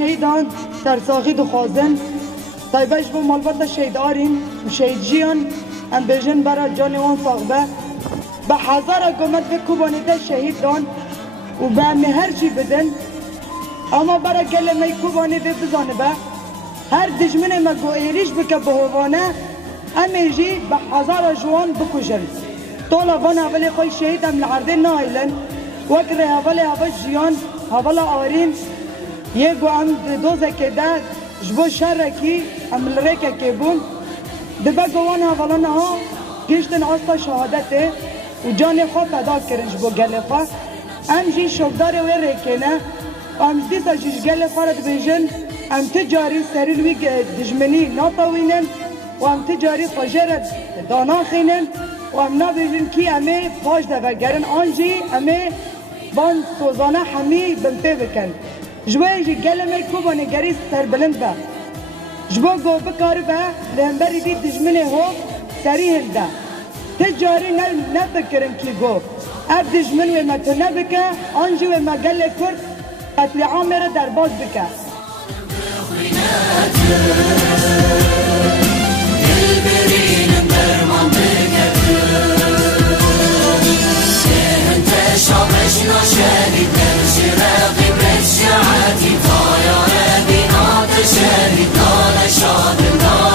شهیدان در ساقید و خازن طیبش با مالبات شهید آرین و شهید جیان ام بیجن برا جان وان صاحبه به هزار گمت به کوبانیده شهید دان و به هر چی بدن اما برا کلمه کوبانیده بزانه به هر دجمن مگو ایریش بکه به هوانه امیجی به هزار جوان بکشن طول وان اولی خوی شهید ام لعرده نایلن وکر اولی اوش جیان اولا آرین یکو ام دوزه که ده جبو شرکی ام لرکه که بون دبا گوان اولا ها گشتن آستا شهادته و جان خواه فدا کرن جبو گل خواه ام جی شبدار و رکنه ام دیسا جیش گل خواه رد بیجن ام تجاری سریل وی دجمنی ناپاوینن و ام تجاری خوشرد دانا خینن و ام نبیجن کی امه پاش دفگرن آنجی امه بان سوزانه همی بنته بکن جوه جی گلمه کوبانه گریز سر بلند با جبو گو بکار با لهنبری دی دجمنه هو سری هنده تجاری نفکرن کی گو اب دجمن و ما تنبکه آنجی و ما گل کرد قتل عامره در باز بکه شادی